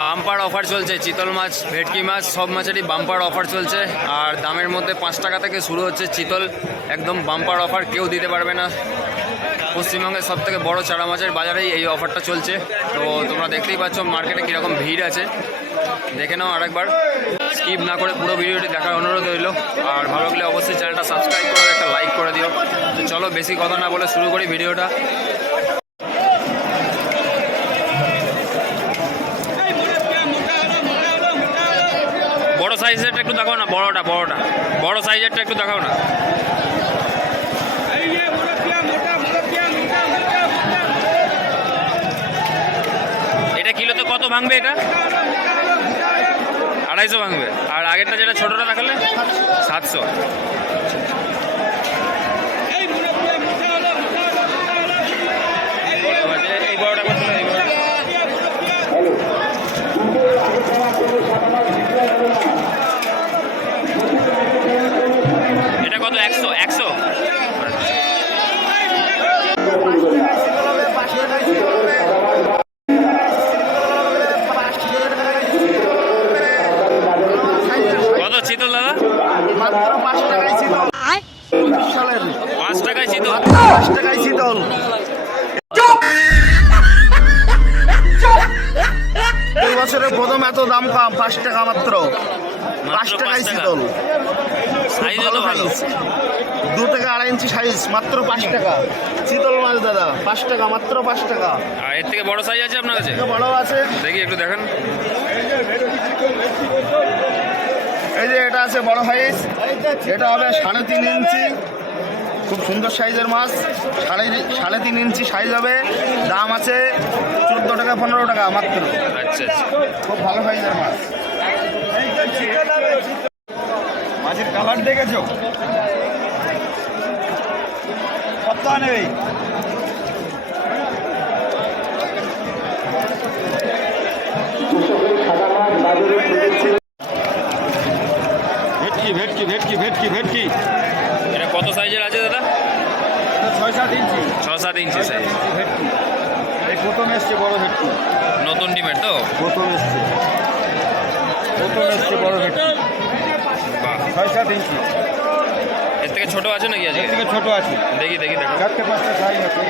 Bumper offer চলছে, চিতল মাছ, ভেটকি মাছ, সব মাছেরই বাম্পার অফার চলছে। আর দামের মধ্যে 5 টাকা থেকে শুরু হচ্ছে চিতল, একদম বাম্পার অফার, কেউ দিতে পারবে না। পশ্চিমবঙ্গের সব থেকে বড় চারা মাছের বাজারেই এই অফারটা চলছে। তো তোমরা দেখতেই পাচ্ছ মার্কেটে কীরকম ভিড় আছে, দেখে নাও আরেকবার। স্কিপ না করে পুরো ভিডিওটি দেখার অনুরোধ রইল। আর ভালো লাগলে অবশ্যই চ্যানেলটা সাবস্ক্রাইব করে একটা লাইক করে দিও। তো চলো বেশি কথা না বলে শুরু করি ভিডিওটা। বড় সাইজেরটা একটু দেখাও না, বড় সাইজেরটা একটু দেখাও না। এটা কিলোতে কত ভাঙবে? এটা 250 ভাঙবে। আর আগেরটা যেটা ছোটটা দেখালে 700। এই বড়টা কত? এটা কত? 100। কত চিতল দাদা? মাত্র 5 টাকায় চিতল। 5 টাকায় চিতল। 5 টাকায় চিতল। এই বছরের প্রথম এত দাম কম, 5 টাকা মাত্র। 5 টাকায় চিতল। সাইজ তো ভালো। 2 থেকে 2.5 ইঞ্চি সাইজ, মাত্র 5 টাকা চিতল মাছ দাদা। 5 টাকা, মাত্র 5 টাকা। আর এর থেকে বড় সাইজ আছে আপনার কাছে? বড় আছে, দেখি একটু দেখান। এই যে এটা আছে বড় সাইজ, এটা হবে 3.5 ইঞ্চি। খুব সুন্দর সাইজের মাছ, 3.5 ইঞ্চি সাইজ হবে। দাম আছে 14 টাকা 15 টাকা মাত্র। আচ্ছা, খুব ভালো সাইজের মাছ। মাছের কালার দেখেছো? কত নেই? ভেটকি এটা কত সাইজের আছে দাদা? 6-7 ইঞ্চি। 6-7 ইঞ্চি সাইজ। ভেটকি এই প্রথম এসছে বড় ভেটকি। নতুন ডিমের তো? প্রথম এসছে বড় ভেটকি। বাহ, 6-7 ইঞ্চি। এর থেকে ছোট আছে নাকি? আছে? এর থেকে ছোট আছে। দেখি দেখো। 4-5টা সাইজ আছে।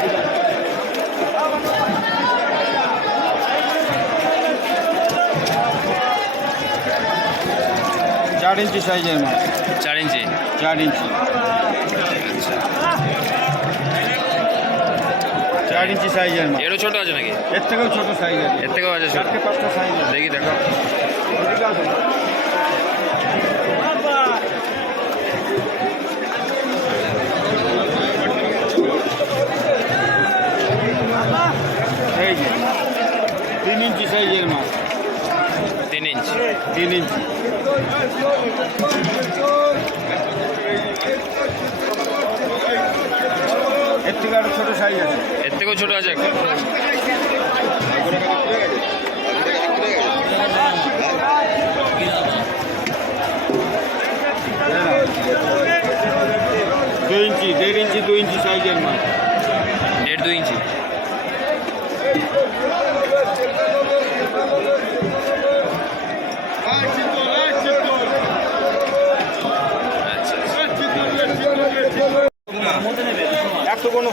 4 ইঞ্চি সাইজের মাছ। 4 ইঞ্চি। 4 ইঞ্চি। আচ্ছা, 4 ইঞ্চি সাইজের মাছ। এরও ছোট আছে নাকি? এর থেকেও ছোট সাইজ আছে। এর থেকেও আছে ছোট? 4-5টা সাইজ আছে। দেখি দেখো। এই যে 3 ইঞ্চি সাইজের মাছ। 3 ইঞ্চি। 3 ইঞ্চি। এর থেকে আরো ছোট সাইজ আছে। এর থেকেও ছোট আছে একটা? দু ইঞ্চি, 1.5 ইঞ্চি, 2 ইঞ্চি সাইজের মাছ। 1.5-2 ইঞ্চি। আচ্ছা, একশো কোনো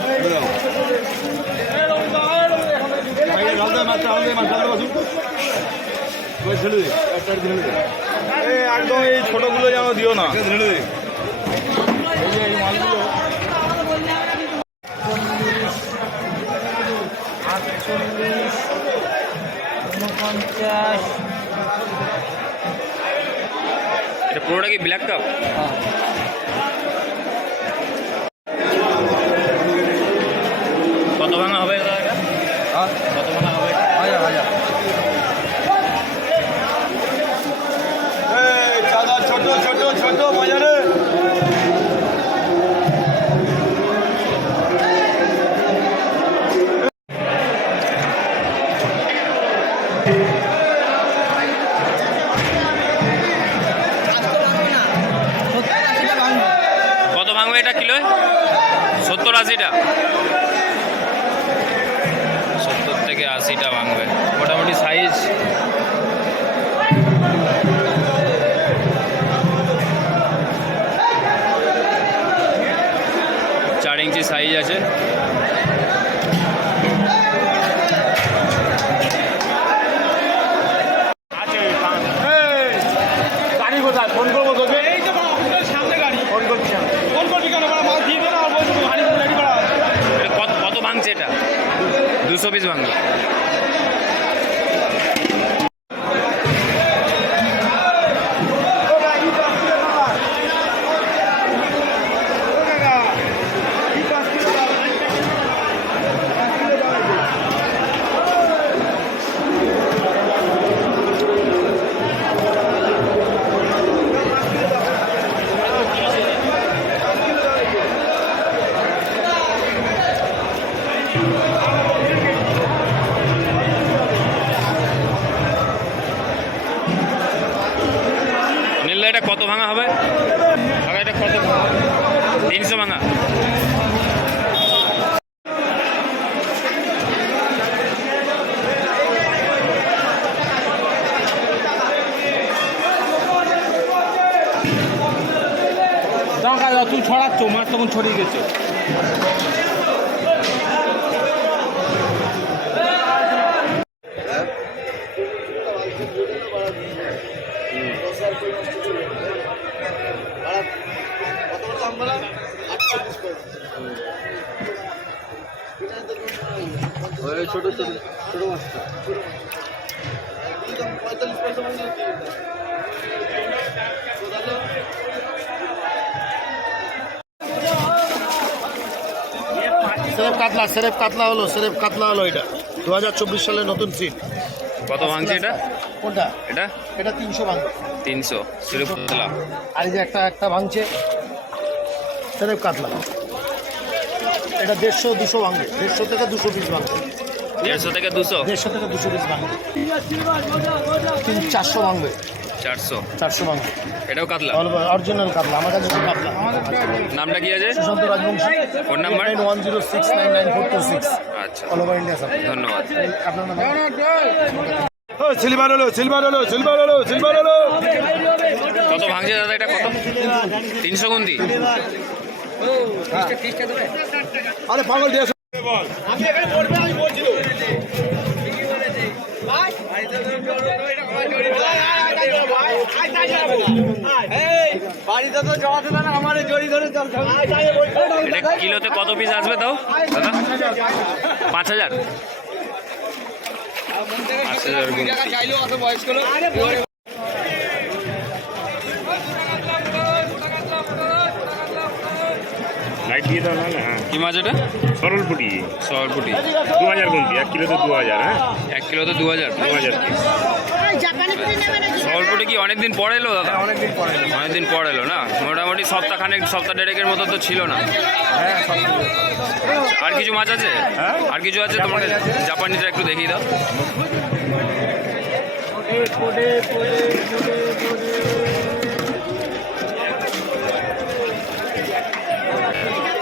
একদম এই ছোটগুলো যেন দিও না। এই মালগুলো 48, 49। এটা পুরোটা কি ব্ল্যাক কাপ? কত ভাঙা হবে দাদা এটা? কত ভাঙা হবে? চাঁদা ছোট ছোট ছোট বাজারে। কত ভাঙবে এটা কিলো? 70-80টা। 70 থেকে 80টা ভাঙবে মোটামুটি সাইজ আছে। গাড়ি কোথায়? ফোন করবো তোকে। এই তো সামনে গাড়ি। ফোন করছি আমি। ফোন করছি কেন? মাল দিয়ে দে না, বলছি গাড়ি রেডি করা। কত ভাঙছে এটা? 200 পিস ভাঙলো। নীলদা এটা কত ভাঙা হবে? এটা কত? 300 ভাঙা। তুই ছড়াচ্ছ, মাছ তখন ছড়িয়ে গেছে। ছোট ছোট ছোট মাছটা 45 পয়সা মানে সেরেফ কাতলা হলো এটা 2024 সালের নতুন সিট। কত ভাঙছে এটা? কোনটা? এটা 300 ভাঙছে। 300 সিরেপ কাতলা। আর এই যে একটা ভাঙছে সেরেফ কাতলা, এটা 150-200 ভাঙবে। 150 থেকে 200 পিস ভাঙবে। 150 থেকে 200 পিস ভাঙবে। 400 ভাঙবে। 400 ভাঙবে। এটাও কাতলা, অরিজিনাল কাতলা। আমার কাছে কাতলা। নামটা কি আছে? সুশান্ত রাজবংশী। Phone number 9106999426। আচ্ছা, অল ওভার ইন্ডিয়া স্যার। ধন্যবাদ। আপনার নাম? সিলভার হলো। কত ভাঙছে দাদা এটা? কত? 300 গুন্তি। আরে পাগল দিয়ে এটা কিলোতে কত পিস আসবে তাও দাদা? 5000 গুন্তি। লাইট দিয়ে দাও নাহলে। হ্যাঁ, কি মাছ এটা? সরলপুটি। 2000 গুনতি, 1 কিলোতে 2000। হ্যাঁ, 1 কিলোতে 2000 পিস। সরপুটি কি অনেকদিন পরে এলো দাদা? অনেকদিন পর এলো না? মোটামুটি সপ্তাহ দেড়েকের মতো তো ছিল না। আর কিছু মাছ আছে? আর কিছু আছে তোমার কাছে? জাপানিটা একটু দেখিয়ে দাও।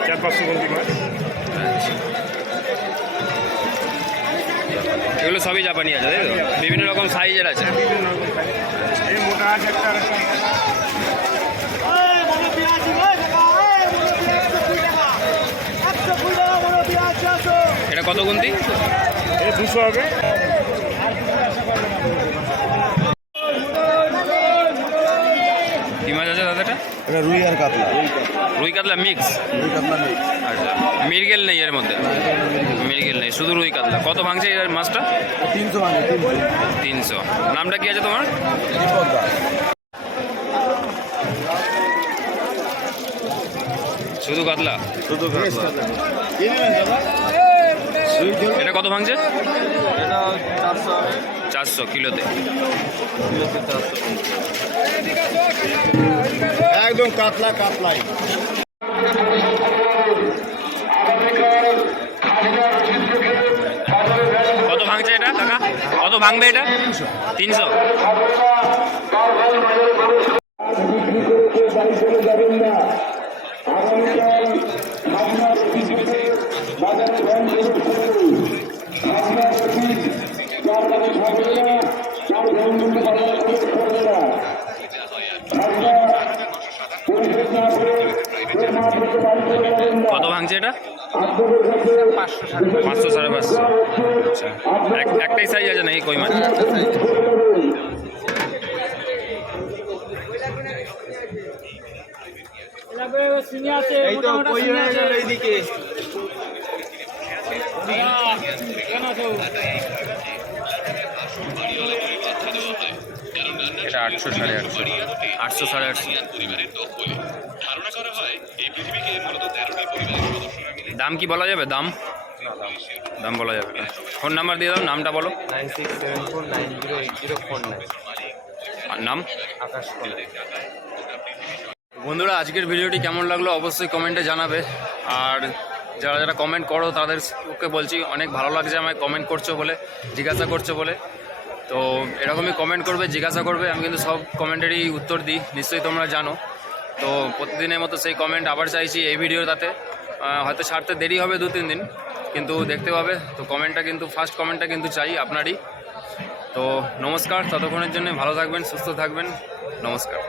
চার 500 গুনতি মাছ। এগুলো সবই জাপানি আছে তাই তো? বিভিন্ন রকম সাইজের আছে। এই মোটা আছে একটা। এটা কত গুন্তি? এই 200 হবে। কি মাছ আছে দাদা এটা? এটা রুই আর কাতলা। রুই কাতলা মিক্স। আচ্ছা, মৃগেল নেই এর মধ্যে? মৃগেল নেই, শুধু রুই কাতলা। কত ভাঙছে এই মাছটা? 300 ভাঙবে। 300। নামটা কি আছে তোমার? শুধু কাতলা? এটা কত ভাঙছে? 400 কিলোতে। একদম কাতলাই। কত ভাঙছে এটা কাকা? কত ভাঙবে এটা? 300। পরিশেষ না করে কত ভাঙছে এটা? 500 550। আচ্ছা, একটাই সাইজ আছে নাকি কই মাছ? এটা 800 850, 800 850। দাম কি বলা যাবে? দাম দাম বলা যাবে না। ফোন নাম্বার দিয়ে দাও, নামটা বলো। 9674908049। আর নাম? আকাশ কলা। বন্ধুরা, আজকের ভিডিওটি কেমন লাগলো অবশ্যই কমেন্টে জানাবে। আর যারা যারা কমেন্ট করো তাদেরকে বলছি অনেক ভালো লাগছে আমায় কমেন্ট করছো বলে, জিজ্ঞাসা করছো বলে। তো এরকমই কমেন্ট করবে, জিজ্ঞাসা করবে, আমি কিন্তু সব কমেন্টেরই উত্তর দিই, নিশ্চয়ই তোমরা জানো। তো প্রতিদিনের মতো সেই কমেন্ট আবার চাইছি এই ভিডিওটাতে। হয়তো ছাড়তে দেরি হবে 2-3 দিন, কিন্তু দেখতে পাবে। তো কমেন্টটা কিন্তু, ফার্স্ট কমেন্টটা কিন্তু চাই আপনারই। তো নমস্কার, ততক্ষণের জন্য ভালো থাকবেন, সুস্থ থাকবেন, নমস্কার।